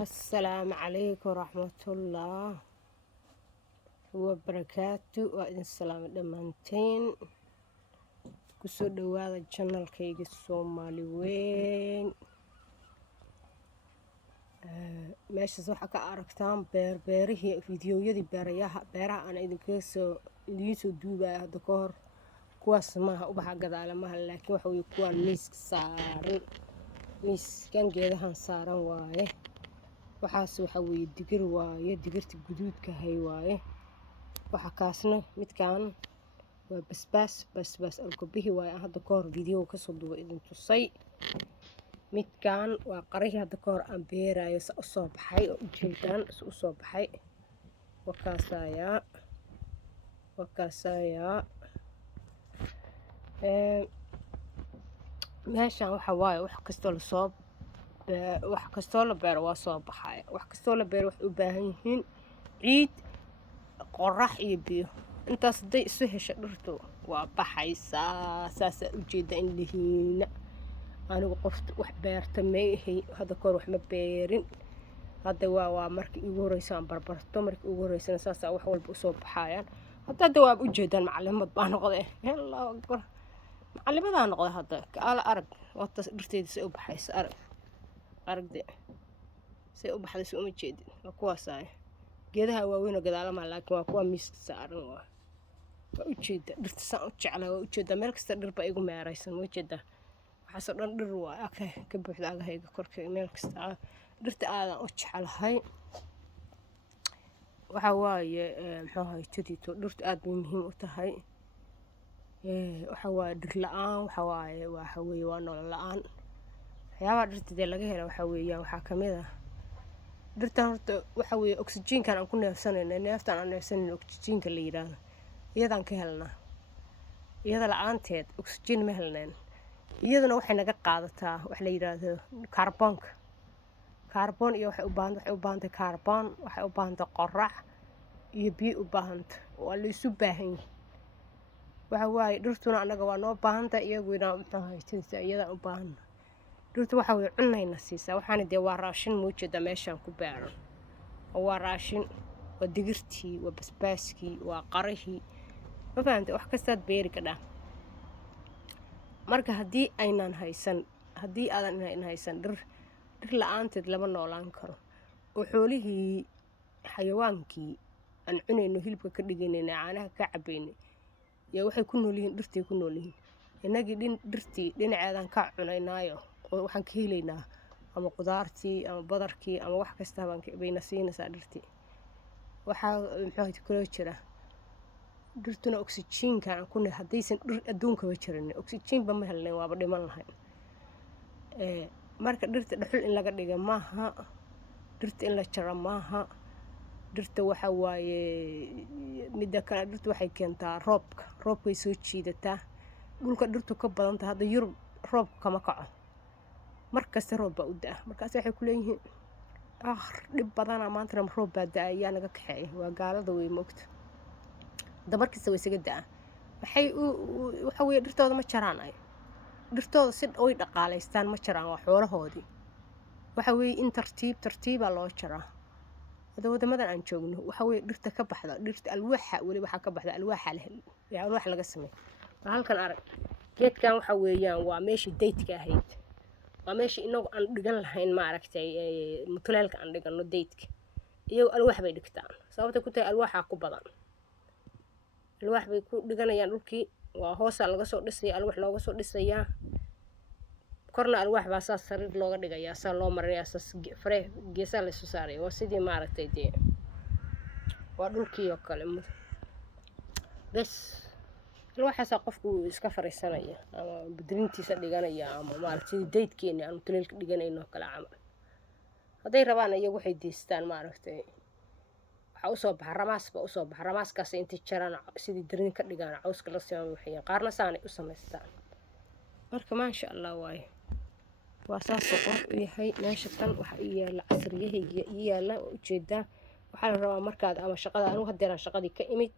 السلام عليكم ورحمة الله وبركاته وإذن السلام دمانتين كسو دوادا جنال كيغي الصومالي وين meeshaas waxaa ka aragtaan beerihii fiidiyowyadii beeraha aan idiin soo duubaya hadda ka hor kuwaas maaha ubaxa gadaale maaha laakiin waxa weye kuwaan miiska saaran miiskan geedahan saaran waaye waxaas waxa weye digir waaye digirta guduudka hay waaye waxa kaasna midkaan waa basbaas algobihii waaye aan hadda ka hor fiidiyow kasoo duuba idin tusay midkaan waa qarihii hadda ka hor aan beerayo sa usoo baxay oo ujeedaan sa usoo baxay wakaasayaa meeshaan waxa waaye wax kastoo la beero waa soo baxaya wax kastoo la beero waxay u baahan yihiin ciid qorax iyo biyo intaas hadday isu hesho dhirtu waa baxaysaa saasaa ujeeda indhihiina anigu qofta wax beerta meehay hadda kahor wax ma beerin hadda waa markii ugu horeysa aan barbarto markii ugu horeysana saasaa wax walba usoo baxayaan hadda waa ujeedaan macalimad baa noqday allahu akbar macalimadaa noqday hadda kaala arag waataas dhirteeda say u baxaysa aragde say u baxday soo uma jeedin waa kuwaasaay geedaha waaweyn oo gadaalama laakiin waa kuwa miiska saaran waa ujeeda dhirta saan u jeclaa waa ujeedaa meel kasta dhirba igu meeraysan ma ujeedaa waxaasoo dhan dhir waa okay ka buuxda agahayga korka meel kasta dhirta aadan u jecelahay waxa waaye muxuu ahay jadito dhirtu aad bay muhiim u tahay waxa waaye dhir la-aan waxa waaye waa nolol la-aan waxyaabaha dhirtadee laga hela waxa weeyaan waxaa kamid ah dhirtan horta waxa weeye oxygenkan aan ku neefsanayno neeftaan aan neefsanayno oxygenka la yiraahdo iyadaan ka helnaa iyada la-aanteed oxygen ma helneen iyaduna waxay naga qaadataa wax la yiraahdo kaarboon iyo waxay u baahantay kaarboon waxay u baahantay qorax iyo biyo u baahantay waa la isu baahan yahay waxa waaye dhirtuna anaga waa noo baahantay iyaguna muxuu haysanaysa iyadaan u baahana dhirtu waxa weye cunayna siisaa waxaana dee waa raashin muujeeda meeshaan ku beeran oo waa raashin waa digirtii waa basbaaskii waa qarihii ma fahamtay wax kastaad beeri kadhaa marka haddii aadan haysan dhir la-aanteed lama noolaan karo oo xoolihii xayawaankii aan cunayno hilibka ka dhiganayna caanaha ka cabaynay yaa waxay ku nool yihiin dhirtay ku nool yihiin innagii dhirtii dhinaceedaan ka cunaynaayo waxaan ka helaynaa ama qudaartii ama badarkii ama wax kasta bayna siinaysaa dhirtii waxaa muxuu kaloo jira dhirtuna oxygenka aan ku haddaysan dhir adduunkaba jirin oxygenba ma helnayn waaba dhiman lahayn marka dhirta dhuxul in laga dhiga maaha dhirta in la jaro maaha dhirta waxa waaye midda kale dhirta waxay keentaa roobkay soo jiidataa dhulka dhirtu ka badanta hadda yurub roobka kama kaco markasta roob baa u da-a markaas waxay ku leeyihiin dhib badana maantana roob baa da-a ayaa naga kaxeeya waa gaalada wey moogta dabarkiisa way isaga da-a waxa weye dhirtooda ma jaraan ay dhirtooda si way dhaqaalaystaan ma jaraan waa xoolahoodii waxa weye in tartiibaa loo jaraa hadda wadamadan aan joogno waxa weye dhirta ka baxda dhirta alwaaxa weli waxaa ka baxda alwaax laga sameeyo waa halkan arag geedkan waxa weeyaan waa meeshii daydka ahayd waa meeshii inagu aan dhigan lahayn maaragtay mutuleelka aan dhigano daydka iyagu alwaax bay dhigtaan sababtay ku tahay alwaaxaa ku badan alwaax bay ku dhiganayaan dhulkii waa hoosaa laga soo dhisaya alwaax looga soo dhisayaa korna alwaax baa saas sariir looga dhigayaa saa loo marinayaa saas geesaa la isu saaraya waa sidii maaragtay dee waa dhulkii oo kale bes alwaaxaasaa qofku iska fariisanaya ama budrintiisa dhiganaya ama maaragtay sidii daydkeeni aan mutuleelka dhiganayno kale camal hadday rabaan iyagu waxay deystaan maaragtay waxaa usoo baxa ramaaskaas intay jaraan sidii darin ka dhigaan cawska la siman waxay qaarna saanay u samaystaan marka maasha allah waaye waa saasoo qurux u yahay meesha tan waxa ii yaala casriyahayga ii yaala oo ujeedaa waxaa la rabaa markaad ama shaqada anigu haddeeraan shaqadii ka imid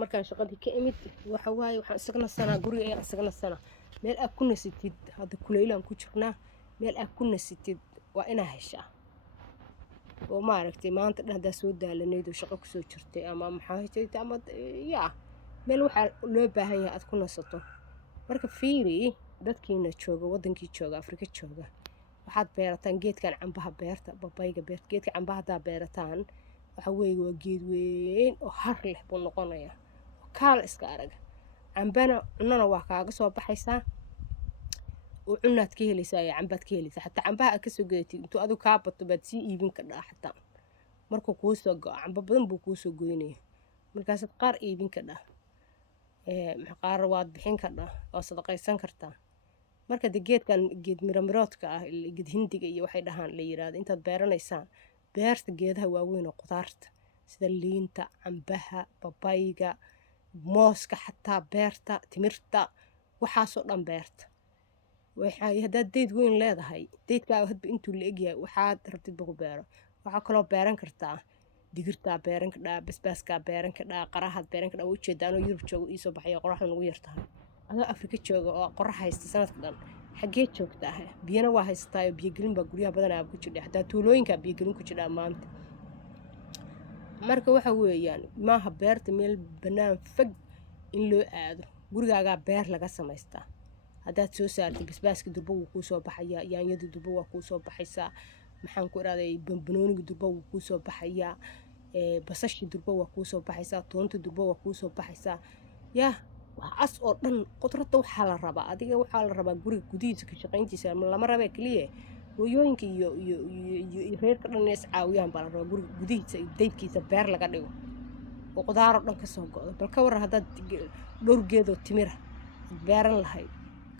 markaan shaqadii ka imid waxa waaye waxaan isaga nasanaa guriga ayaan isaga nasanaa meel aad ku nasitid hadda kuleylaan ku jirnaa meel aad ku nasitid waa inaa heshaa oo maaragtay maanta dhan haddaa soo daalanayd oo shaqo kusoo jirtay ama maxaa jirta ama yaa meel waxaa loo baahan yahay aad ku nasato. marka fiiri dadkiina jooga wadankii jooga Afrika jooga waxaad beerataan geedkan cambaha beerta babayga beerta geedka cambaha haddaa beerataan waxa weeye waa geed weyn oo har leh buu noqonayaa kaal iska arag cambana cunana waa kaaga soo baxaysaa oo cunaad ka helaysaa iyo cambaad ka helaysaa xataa cambaha aad kasoo gadatid intuu adigu kaa bato baad sii iibin kadhaa xataa markuu kuu soo go camba badan buu kuu soo goynaya markaasaad qaar iibin kadhaa qaar waad bixin kadhaa waa sadaqaysan kartaa marka de geedkan geed miramiroodka ah geed hindiga iyo waxay dhahaan la yiraahdo intaad beeranaysaan beerta geedaha waaweyn oo qudaarta sida liinta cambaha babayga mooska xataa beerta timirta waxaasoo dhan beerta haddaad deyd weyn leedahay deydkaaga hadba intuu la egyahay waxaad rabtid ba ku beero waxaa kaloo beeran kartaa digirtaa beeran kadhaa basbaaskaa beeran kadhaa qarahaad beeran kadhaa ujeeda anoo Yurub joogo iisoo baxaya qoraxda nagu yartahay adoo Afrika jooga oo qorax haysta sanadka dhan xaggee joogtaa biyana waa haystaa biyogelin baa guryaha badanaa ku jira hadaa tuulooyinkaa biyogelin ku jira maanta marka waxa weeyaan maaha beerta meel bannaan fog in loo aado gurigaagaa beer laga samaystaa haddaad soo saartay basbaaska durba wuu kuu soo baxayaa yaanyada durba waa kuu soo baxaysaa maxaan ku iraaday bambanooniga durba wuu kuu soo baxayaa basashii durba waa kuu soo baxaysaa toonta durba waa kuu soo baxaysaa yaa waxaas oo dhan qudrada waxaa la rabaa adiga waxaa la rabaa guriga gudihiisa ka shaqayntiisa lama rabee keliya hooyooyinka iyo reerka dhan inay iscaawiyaan baa la rabaa guriga gudihiisa iyo daydkiisa beer laga dhigo oo qudaar oo dhan kasoo go'do bal ka waran haddaad dhowr geedoo timira beeran lahayd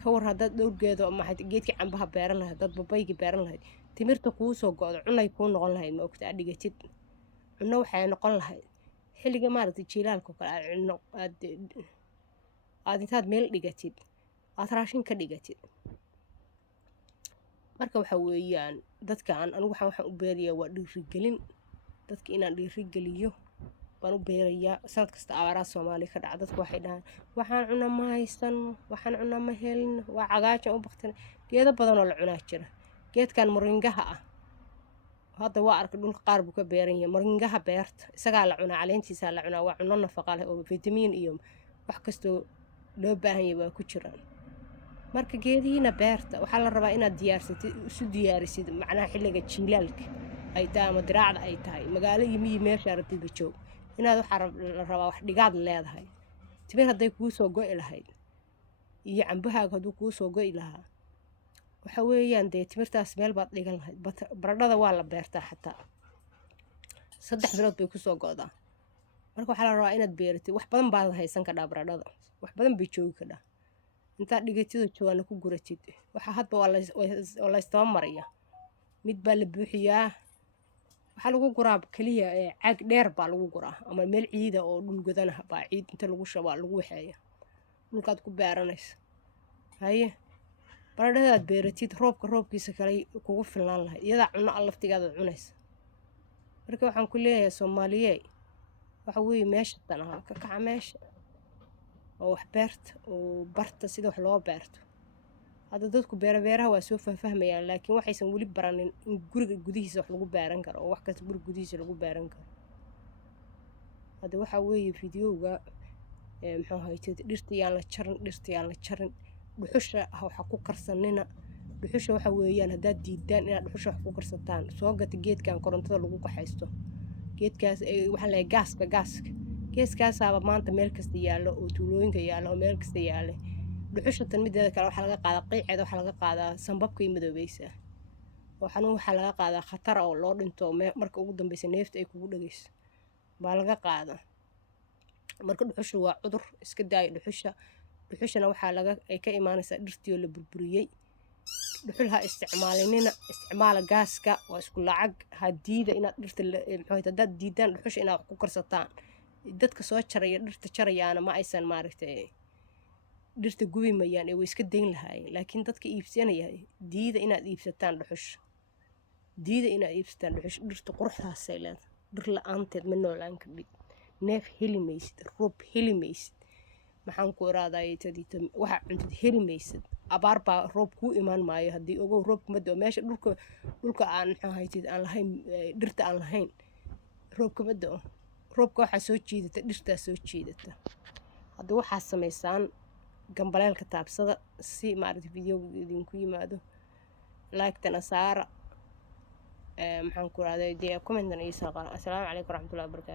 ka war haddaad dhowr geedoo maxay geedkii cambaha beeran lahayd haddaad babaygii beeran lahayd timirta kuu soo go'do cunay kuu noqon lahayd ma ogta aad dhigatid cunno waxay noqon lahayd xilliga maaragtay jiilaalka oo kale aad intaad meel dhigatid aad raashin ka dhigatid marka waxa weeyaan dadkan anigu waxaan u beerayaa waa dhiirigelin dadka inaan dhiirigeliyo baan u beerayaa sanad kasta abaaraha Soomaaliya ka dhaca dadku waxay dhahaan waxaan cunno ma haysan waxaan cunno ma helin waa cagaaja u baqtan geedo badan oo la cunaa jira geedkan moringaha ah hadda waa arka dhulka qaar buu ka beeran yahay moringaha beerta isagaa la cunaa caleentiisa la cunaa waa cunno nafaqo leh oo fitamiin iyo wax kastoo loo baahan yahay waa ku jiraan marka geedihiina beerta waxaa la rabaa inaad isu diyaarisid macnaha xilliga jiilaalka ay tahay ama diraacda ay tahay magaalo iyo miyi meesha aragtida joog inaad waxaa la rabaa wax dhigaad leedahay timir hadday kuu soo go'i lahayd iyo cambahaaga hadduu kuu soo go'i lahaa waxa weeyaan dee timirtaas meel baad dhigan lahayd baradhada waa la beertaa xataa 3 bilood bay kusoo go'daa marka waxaa la rabaa inaad beeratid wax badan baad haysan kadhaa baradhada wax badan bay joogi kadhaa intaad dhigatida joogaana ku guratid waxa hadba waa la istaba maraya mid baa la buuxiyaa waxaa lagu guraa keliya caag dheer baa lagu guraa ama meel ciida oo dhul godana baa ciid inta lagu shabaa lagu waxeeya dhulkaad ku beeranaysa haye baradhadaad beeratid roobkiisa kale kugu filnaan lahayd iyadaa cunno laftigaada cunaysa marka waxaan ku leeyahay Soomaaliyeey waxa weeye meesha tan ka kaca meesha oo wax beerta oo barta sida wax loo beerto hadda dadku beeraha waa soo fahmayaan laakiin waxaysan weli baranin in guriga gudihiisa wax lagu beeran karo oo wax kasta guriga gudihiisa lagu beeran karo hadda waxa weeye fiidiyowga muxuu haytay dhirta yaan la jarin dhuxusha waxa ku karsanina dhuxusha waxa weeyaan haddaad diidaan inaad dhuxusha wax ku karsataan soo gata geedkan korontada lagu qaxaysto geedkaas waxa la gaaska geeskaasaaba maanta meel kasta yaallo oo tuulooyinka yaallo oo meel kasta yaalle dhuxusha tan mideeda kale waxaa laga qaadaa qiiceeda waxaa laga qaadaa sanbabkay madoobaysaa oo xanuun waxaa laga qaadaa khatar oo loo dhinto marka ugu dambeysa neefta ay kugu dhagayso baa laga qaadaa marka dhuxusha waa cudur iska daayo dhuxushana waxaa ay ka imaanaysaa dhirtii oo la burburiyey dhuxul ha isticmaala gaaska waa isku lacag ha diida inaad dhirta haddaad diidaan dhuxusha inaad wax ku karsataan dadka soo jaraya dhirta jarayaana ma aysan maaragtay dhirta gubi mayaan way iska dayn lahaayeen laakiin dadka iibsanaya diida inaad iibsataan dhuxusha dhirta quruxdaasay leedahay dhir la-aanteed ma noolaan kardhid neef heli maysid roob heli maysid maxaan ku iraaday waxa cuntid heli maysid abaar baa roob kuu imaan maayo haddii ogow roobka ma da'o meesha dhulka aan maxaa haytid aan lahayn dhirta aan lahayn roobka ma da'o roobka waxaa soo jiidata dhirtaa soo jiidata hadda waxaa samaysaan gambaleelka taabsada si maaragtay videoga idinku yimaado laagtana saara maxaan ku rahday dee commentan iyo soo qara assalaamu calaykum waraxmatullahi wabarakaatu